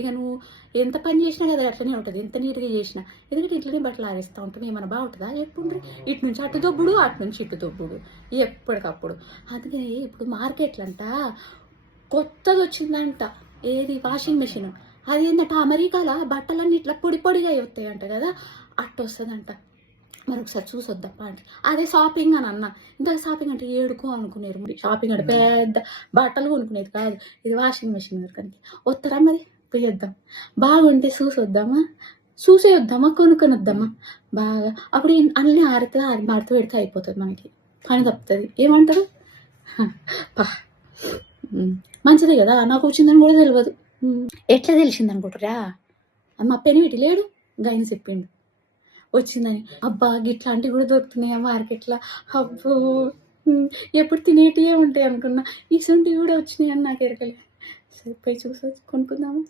ఇక నువ్వు ఎంత పని చేసినా కదా అట్లనే ఉంటుంది, ఎంత నీట్గా చేసినా. ఎందుకంటే ఇట్లనే బట్టలు ఆరేస్తూ ఉంటాం, ఏమైనా బాగుంటుందా? ఎప్పుడు ఇటు నుంచి అటు దొబ్బుడు, అటు నుంచి ఇటు దొబ్బుడు ఎప్పటికప్పుడు. అందుకే ఇప్పుడు మార్కెట్లంట కొత్తది వచ్చిందంట, ఏది వాషింగ్ మెషిన్. అది ఏంటంటే అమెరికాలో బట్టలన్నీ ఇట్లా పొడి పొడిగా వస్తాయంట కదా, అట్టు వస్తుందంట. మరొకసారి చూసొద్దాం అంటే అదే షాపింగ్ అని అన్నా. ఇందాక షాపింగ్ అంటే ఏడుకో అనుకునేరు, మరి షాపింగ్ అంటే పెద్ద బట్టలు కొనుక్కునేది కాదు, ఇది వాషింగ్ మెషిన్ కనుక. వస్తారా మరి? పోయొద్దాం, బాగుంటే చూసొద్దామా, చూసే వద్దామా, కొనుక్కొని వద్దామా బాగా. అప్పుడు అన్నీ ఆరితే అది మడత పెడితే అయిపోతుంది, మనకి పని తప్పుతుంది. ఏమంటారు? పా మంచిదే కదా, నాకు వచ్చిందని కూడా తెలియదు. ఎట్లా తెలిసింది అనుకుంటారా? మా పెనిమిటి లేడు, గైన చెప్పిండు వచ్చిందని. అబ్బా గిట్లాంటివి కూడా దొరుకుతున్నాయా మార్కెట్లో? అబ్బో ఎప్పుడు తినేటివే ఉంటాయి అనుకున్నా, ఇసుంటివి కూడా వచ్చినాయి అని నాకు ఎరకలే. సరే పోయి చూసి కొనుక్కుందాము.